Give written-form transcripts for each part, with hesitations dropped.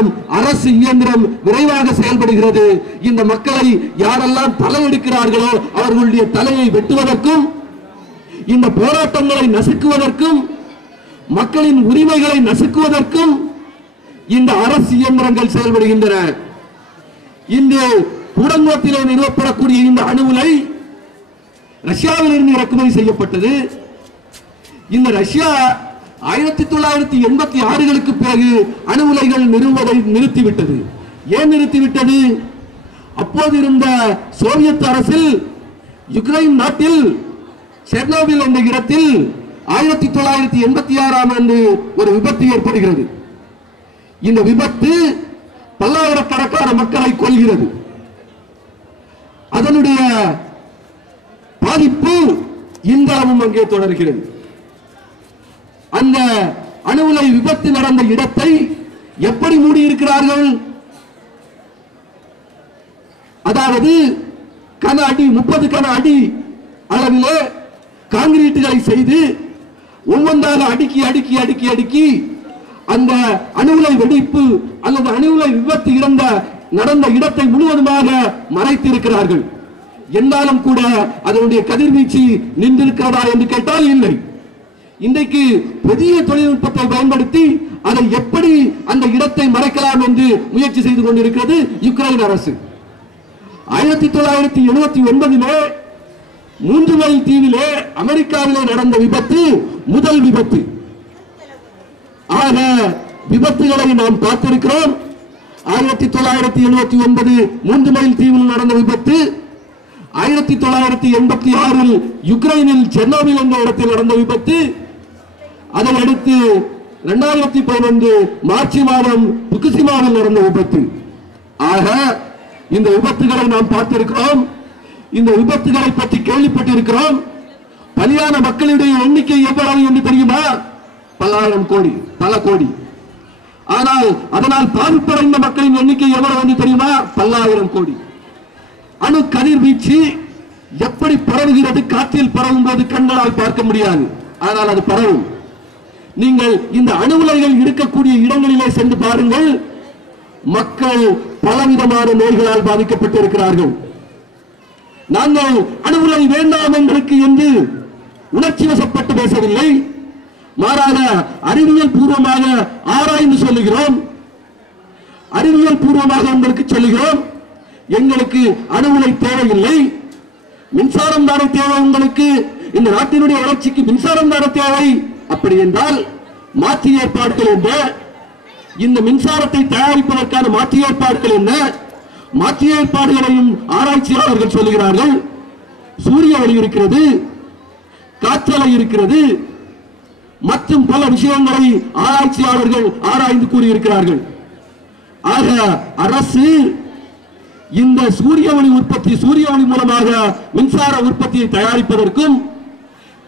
காரணம் அரசு இயந்திரம் விரைவாக செயல்படுகிறது. இந்த மக்களை யாரெல்லாம் தலையெடுக்கிறார்களோ அவர்களுடைய தலையை வெட்டுவதற்கும், இந்த போராட்டங்களை நசுக்குவதற்கும், மக்களின் உரிமைகளை நசுக்குவதற்கும் இந்த அரசு இயந்திரங்கள் செயல்படுகின்றன. இன்று கூடங்கோட்டிலே நிறுவப்படக்கூடிய இந்த அணு உலை ரஷ்யாவிலிருந்து இறக்குமதி செய்யப்பட்டது. இந்த ரஷ்யா 1986களுக்கு பிறகு அணு உலைகள் நிறுவுவதை நிறுத்திவிட்டது. ஏன் நிறுத்திவிட்டது? அப்போது இருந்த சோவியத் அரசில் யுக்ரைன் நாட்டில் செர்னோபில் என்ற இடத்தில் 1986ஆம் ஆண்டு ஒரு விபத்து ஏற்படுகிறது. இந்த விபத்து பல்லாயிரக்கணக்கான மக்களை கொல்கிறது. அதனுடைய பாதிப்பு இன்றளவும் அங்கே தொடர்கிறது. அந்த அணு உலை விபத்து நடந்த இடத்தை எப்படி மூடியிருக்கிறார்கள்? அதாவது கன அடி 30 கன அடி அளவிலே கான்கிரீட்டுகளை செய்து ஒவ்வொன்றாக அடுக்கி அடுக்கி அடுக்கி அடுக்கி அந்த அணு உலை வெடிப்பு அல்லது அணு உலை விபத்து நடந்த இடத்தை முழுவதுமாக மறைத்திருக்கிறார்கள். என்றாலும் கூட அதனுடைய கதிர்வீச்சு நின்றிருக்கிறதா என்று கேட்டால் இல்லை. இன்றைக்கு புதிய தொழில்நுட்பத்தை பயன்படுத்தி அதை எப்படி அந்த இடத்தை மறைக்கலாம் என்று முயற்சி செய்து கொண்டிருக்கிறது யுக்ரைன் அரசு. 1979 3 மைல் தீவிலே அமெரிக்காவிலே நடந்த விபத்து முதல் விபத்து. ஆக விபத்துகளை நாம் பார்த்திருக்கிறோம். 1979 3 மைல் தீவில் நடந்த விபத்து, 1986 யுக்ரைனில் செர்னோபில் என்ற இடத்தில் நடந்த விபத்து, அதை அடுத்து 2011 மார்ச் மாதம் புகுஷிமாவில் நடந்த விபத்து. ஆக இந்த விபத்துகளை நாம் பார்த்திருக்கிறோம். இந்த விபத்துகளை பற்றி கேள்விப்பட்டிருக்கிறோம். பலியான மக்களுடைய எண்ணிக்கை எவ்வளவு என்று தெரியுமா? பல்லாயிரம் கோடி, பல கோடி. ஆனால் அதனால் பாதிப்படைந்த மக்களின் எண்ணிக்கை எவ்வளவு என்று தெரியுமா? பல்லாயிரம் கோடி. அணு கதிர்வீச்சு எப்படி பரவுகிறது? காற்றில் பரவும் போது கண்களால் பார்க்க முடியாது, ஆனால் அது பரவும். நீங்கள் இந்த அணு உலைகள் இருக்கக்கூடிய இடங்களிலே சென்று பாருங்கள். மக்கள் பலவிதமான நோய்களால் பாதிக்கப்பட்டிருக்கிறார்கள். நாங்கள் அணு உலை வேண்டாம் என்று உணர்ச்சி வசப்பட்டு பேசவில்லை. மாறாக அறிவியல் பூர்வமாக ஆராய்ந்து சொல்லுகிறோம். அறிவியல் பூர்வமாக உங்களுக்கு சொல்லுகிறோம். எங்களுக்கு அணு உலை தேவையில்லை, மின்சாரம் தானே தேவை. உங்களுக்கு இந்த நாட்டினுடைய வளர்ச்சிக்கு மின்சாரம் தானே தேவை. அப்படி என்றால் மாற்று ஏற்பாடுகள் என்ன? இந்த மின்சாரத்தை தயாரிப்பதற்கான மாற்று ஏற்பாடுகள் என்ன? மாற்று ஏற்பாடுகளையும் ஆராய்ச்சியாளர்கள் சொல்லுகிறார்கள். சூரிய ஒளி இருக்கிறது, காற்றலை இருக்கிறது, மற்றும் பல விஷயங்களை ஆராய்ச்சியாளர்கள் ஆராய்ந்து கூறியிருக்கிறார்கள். ஆக அரசு இந்த சூரிய ஒளி உற்பத்தி, சூரிய ஒளி மூலமாக மின்சார உற்பத்தியை தயாரிப்பதற்கும்,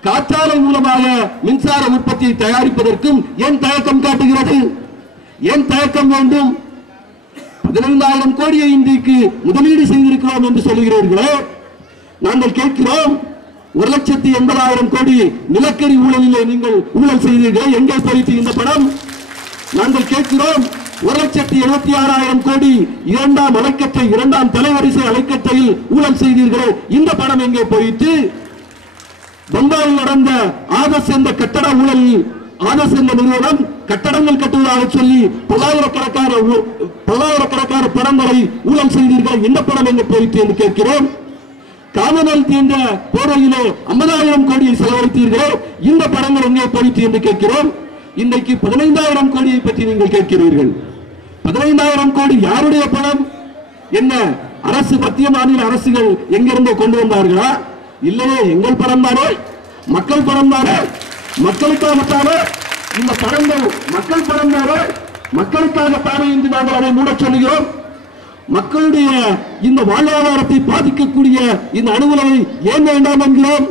காற்றாலை மூலமாக மின்சார உற்பத்தியை தயாரிப்பதற்கும் ஏன் தயக்கம் காட்டுகிறது? ஏன் தயக்கம் வேண்டும்? 15,000 கோடியை இன்றைக்கு முதலீடு செய்திருக்கிறோம் என்று சொல்லுகிறீர்களே. நாங்கள் கேட்கிறோம், 1,80,000 கோடி நிலக்கரி ஊழலிலே நீங்கள் ஊழல் செய்தீர்கள், எங்கே போயிட்டு இந்த பணம்? நாங்கள் கேட்கிறோம், 1,76,000 கோடி இரண்டாம் அணைக்கட்டை, இரண்டாம் தலைவரிசை அணைக்கட்டையில் ஊழல் செய்தீர்களே, இந்த பணம் எங்கே போயிட்டு? பம்பாயில் நடந்த ஆதர்ஸ் என்ற கட்டட ஊழலில் ஆதர்ஸ் என்ற நிறுவனம் கட்டடங்கள் கட்டுவதாக சொல்லி பல்லாயிரக்கணக்கான பணங்களை ஊழல் செய்தீர்கள், இந்த பணம் எங்கே போயிட்டு என்று கேட்கிறோம். காமன்வெல்த் என்ற போரையிலே 50,000 கோடியை செலவழித்தீர்களே, இந்த பணங்கள் எங்கே போயிட்டு என்று கேட்கிறோம். இன்றைக்கு 15,000 கோடியை பற்றி நீங்கள் கேட்கிறீர்கள். 15,000 கோடி யாருடைய பணம்? என்ன அரசு, மத்திய மாநில அரசுகள் எங்கிருந்தோ கொண்டு வந்தார்களா? இல்லையே, எங்கள் பணம் தானே, மக்கள் பணம் தானே, மக்களுக்காகத்தானே இந்த பணங்கள், மக்கள் பணம் தானே, மக்களுக்காகத்தானே என்று நாங்கள் அதை மூட சொல்லுகிறோம். மக்களுடைய இந்த வாழ்வாதாரத்தை பாதிக்கக்கூடிய இந்த அணு உலை ஏன் வேண்டாம் என்கிறோம்?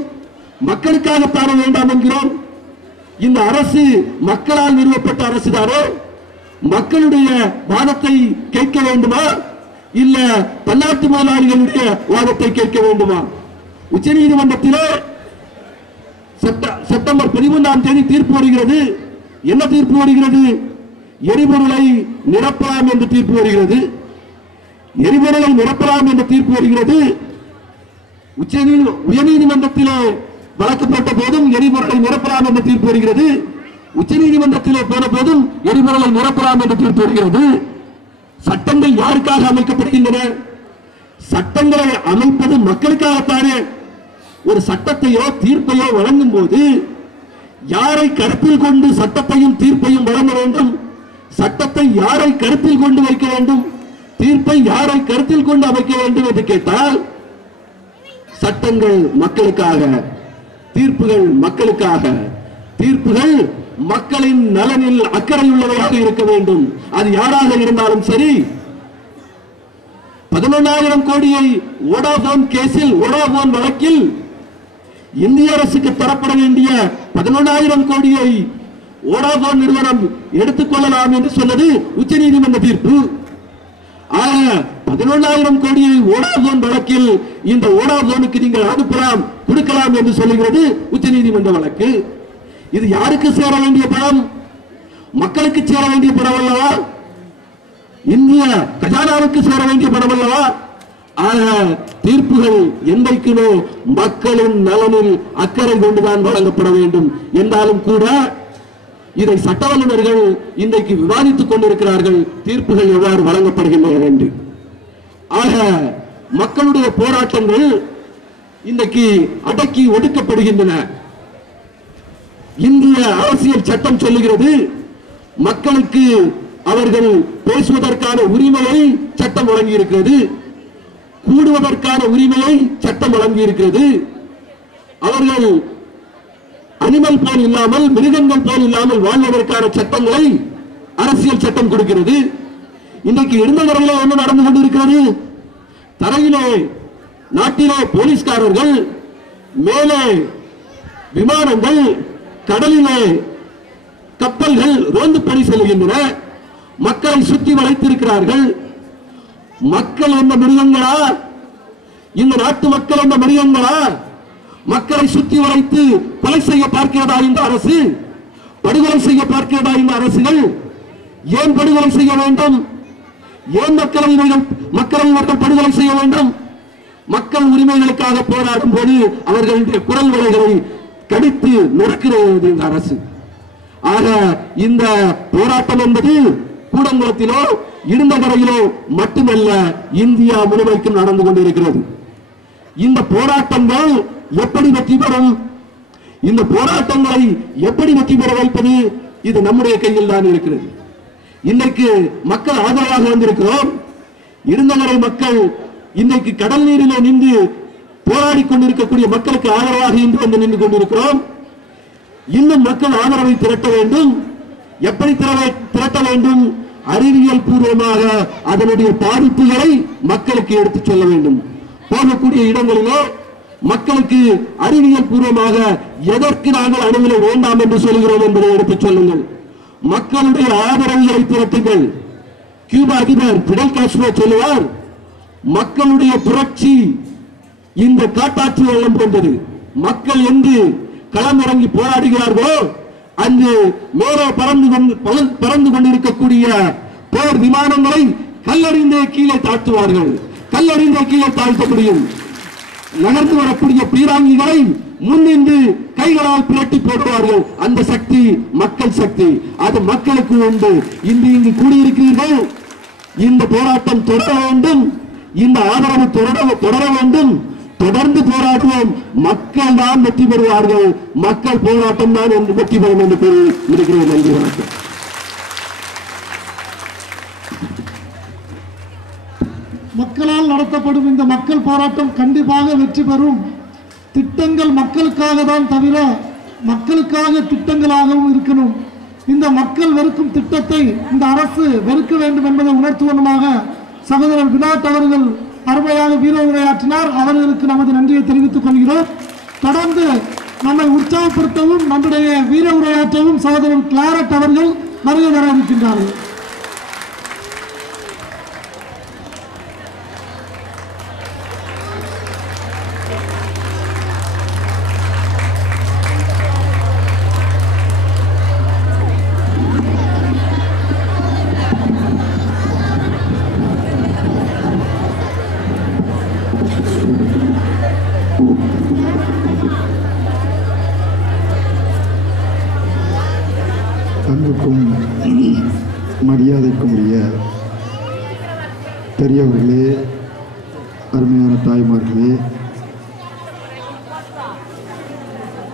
மக்களுக்காகத்தானே வேண்டாம் என்கிறோம். இந்த அரசு மக்களால் நிறுவப்பட்ட அரசு தானே. மக்களுடைய வாதத்தை கேட்க வேண்டுமா, இல்ல பன்னாட்டு முதலாளிகளுடைய வாதத்தை கேட்க வேண்டுமா? உச்சநீதிமன்றத்திலே செப்டம்பர் 13ஆம் தேதி தீர்ப்பு வருகிறது. என்ன தீர்ப்பு வருகிறது? எரிபொருளை நிரப்பலாம் என்று தீர்ப்பு வருகிறது. எரிபொருளை நிரப்பலாம் என்று தீர்ப்பு வருகிறது. உயர்நீதிமன்றத்திலே வழக்கு போட்ட போதும் எரிபொருளை நிரப்பலாம் என்று தீர்ப்பு வருகிறது. உச்சநீதிமன்றத்திலே போன போதும் எரிபொருளை நிரப்பலாம் என்று தீர்ப்பு வருகிறது. சட்டங்கள் யாருக்காக அமைக்கப்படுகின்றன? சட்டங்களை அமைப்பது மக்களுக்காகத்தானே. ஒரு சட்டத்தையோ தீர்ப்பையோ வழங்கும் போது யாரை கருத்தில் கொண்டு சட்டத்தையும் தீர்ப்பையும் வழங்க வேண்டும்? சட்டத்தை யாரை கருத்தில் கொண்டு வைக்க வேண்டும்? தீர்ப்பை யாரை கருத்தில் கொண்டு அமைக்க வேண்டும் என்று கேட்டால், சட்டங்கள் மக்களுக்காக, தீர்ப்புகள் மக்களுக்காக. தீர்ப்புகள் மக்களின் நலனில் அக்கறையுள்ளவையாக இருக்க வேண்டும். அது யாராக இருந்தாலும் சரி. 11,000 கோடியை வோடாபோன் கேஸில், வோடாபோன் வழக்கில் இந்திய அரசுக்கு தரப்பட வேண்டிய 11,000 கோடியை வோடாபோன் நிறுவனம் எடுத்துக் கொள்ளலாம் என்று சொன்னது உச்சநீதிமன்ற தீர்ப்பு. 11,000 கோடியை வோடாபோன் வழக்கில் இந்த வோடாபோனுக்கு நீங்கள் அனுப்பலாம், கொடுக்கலாம் என்று சொல்லுகிறது உச்சநீதிமன்ற வழக்கு. இது யாருக்கு சேர வேண்டிய பணம்? மக்களுக்கு சேர வேண்டிய பணம் அல்லவா? இந்திய கஜானாவுக்கு சேர வேண்டிய பணம் அல்லவா? தீர்ப்புகள் என்றைக்குமே மக்களின் நலனில் அக்கறை கொண்டுதான் வழங்கப்பட வேண்டும். என்றாலும் கூட இதை சட்ட வல்லுநர்கள் இன்றைக்கு விவாதித்துக் கொண்டிருக்கிறார்கள், தீர்ப்புகள் எவ்வாறு வழங்கப்படுகின்றன என்று. மக்களுடைய போராட்டங்கள் இன்றைக்கு அடக்கி ஒடுக்கப்படுகின்றன. இந்திய அரசியல் சட்டம் சொல்லுகிறது, மக்களுக்கு அவர்கள் பேசுவதற்கான உரிமையை சட்டம் வழங்கி இருக்கிறது, கூடுவதற்கான உரிமையை சட்டம் வழங்கி இருக்கிறது. அவர்கள் அனிமல் போல் இல்லாமல், மிருகங்கள் போல் இல்லாமல் வாழ்வதற்கான சட்டங்களை அரசியல் சட்டம் கொடுக்கிறது. இன்றைக்கு இருந்தவர்களே என்ன நடந்து கொண்டிருக்கிறது? தரையிலே நாட்டிலே போலீஸ்காரர்கள், மேலே விமானங்கள், கடலிலே கப்பல்கள் ரோந்து பணி செல்கின்றன. மக்களை சுற்றி வளைத்திருக்கிறார்கள். மக்கள் என்ன மிருகங்களா? இந்த நாட்டு மக்கள் என்ன மிருகங்களா? மக்களை சுற்றி வளைத்து கொலை செய்ய பார்க்கிறதா இந்த அரசு? படுகொலை செய்ய பார்க்கிறதா இந்த அரசுகள்? ஏன் படுகொலை செய்ய வேண்டும்? ஏன் மக்களை இவர்கள் படுகொலை செய்ய வேண்டும்? மக்கள் உரிமைகளுக்காக போராடும் போது அவர்களுடைய குரல் வலைகளை கடித்து நொறுக்கிறது இந்த அரசு. இந்த போராட்டம் என்பது கூடங்குளத்திலோ இடுந்தகரையிலோ மட்டுமல்ல, இந்தியா முழுமைக்கும் நடந்து கொண்டிருக்கிறது. இந்த போராட்டங்கள் எப்படி வெற்றி பெறும்? இந்த போராட்டங்களை எப்படி வெற்றி பெற வைப்பது? இது நம்முடைய கையில் தான் இருக்கிறது. இன்றைக்கு மக்கள் ஆதரவாக வந்திருக்கிறோம். இருந்தகரை மக்கள் இன்றைக்கு கடல் நீரிலே நின்று போராடி கொண்டிருக்கக்கூடிய மக்களுக்கு ஆதரவாக இன்று வந்து நின்று கொண்டிருக்கிறோம். இன்னும் மக்கள் ஆதரவை திரட்ட வேண்டும். எப்படி திரட்ட வேண்டும்? அறிவியல் பூர்வமாக அதனுடைய பாதிப்புகளை மக்களுக்கு எடுத்துச் சொல்ல வேண்டும். போகக்கூடிய இடங்களிலே மக்களுக்கு அறிவியல் பூர்வமாக எதற்கு நாங்கள் அணுகலை வேண்டாம் என்று சொல்கிறோம் என்பதை எடுத்துச் சொல்லுங்கள். மக்களுடைய ஆதரவுகளை திரட்டுங்கள். கியூபா அதிபர் பிடல் காஸ்ட்ரோ சொல்லுவார், மக்களுடைய புரட்சி இந்த காட்டாற்று வெள்ளம் போன்றது. மக்கள் என்று களமிறங்கி போராடுகிறார்களோ அங்கு மேலே பறந்து கொண்டிருக்கக்கூடிய போர் விமானங்களை கல்லறிந்தே கீழே தாழ்த்துவார்கள். கல்லறிந்தே கீழே தாழ்த்த முடியும். நகர்ந்து வரக்கூடிய பீராங்கிகளை முன்னின்று கைகளால் புரட்டி போடுவார்கள். அந்த சக்தி மக்கள் சக்தி, அது மக்களுக்கு உண்டு. இங்கு கூடியிருக்கிறீர்கள். இந்த போராட்டம் தொடர வேண்டும். இந்த ஆதரவு தொடர வேண்டும். தொடர்ந்து போராடுவோம். மக்கள் தான் வெற்றி பெறுவார்கள். மக்கள் போராட்டம் தான் வெற்றி பெறும் என்று கூறி இருக்கிறேன். நன்றி, வணக்கம். மக்களால் நடத்தப்படும் இந்த மக்கள் போராட்டம் கண்டிப்பாக வெற்றி பெறும். திட்டங்கள் மக்களுக்காக தான் தவிர மக்களுக்காக திட்டங்களாகவும் இருக்கணும். இந்த மக்கள் வெறுக்கும் திட்டத்தை இந்த அரசு வெறுக்க வேண்டும் என்பதை உணர்த்துவனமாக சகோதரர் வினாட் அவர்கள் அருமையாக வீர உரையாற்றினார். அவர்களுக்கு நமது நன்றியை தெரிவித்துக் கொள்கிறோம். தொடர்ந்து நம்மை உற்சாகப்படுத்தவும் நம்முடைய வீர உரையாற்றவும் சகோதரர் கிளாரட் அவர்கள் வருகை தர இருக்கின்றார்கள். அன்புக்கும் மரியாதைக்கும் உரிய பெரியவர்களே, அருமையான தாய்மார்களே,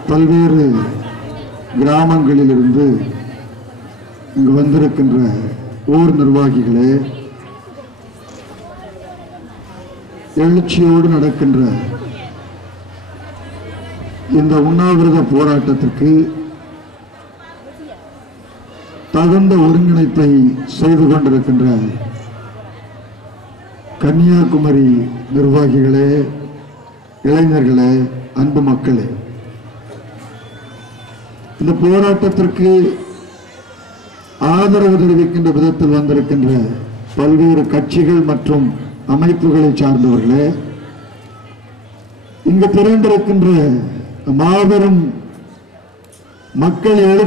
பல்வேறு கிராமங்களிலிருந்து இங்கு வந்திருக்கின்ற ஊர் நிர்வாகிகளே, எழுச்சியோடு நடக்கின்ற இந்த உண்ணாவிரத போராட்டத்திற்கு தகுந்த ஒருங்கிணைப்பை செய்து கொண்டிருக்கின்ற கன்னியாகுமரி நிர்வாகிகளே, இளைஞர்களே, அன்பு மக்களே, இந்த போராட்டத்திற்கு ஆதரவு தெரிவிக்கின்ற விதத்தில் வந்திருக்கின்ற பல்வேறு கட்சிகள் மற்றும் அமைப்புகளை சார்ந்தவர்களே, இங்கு திரண்டிருக்கின்ற மாபெரும் மக்கள் எழுச்சி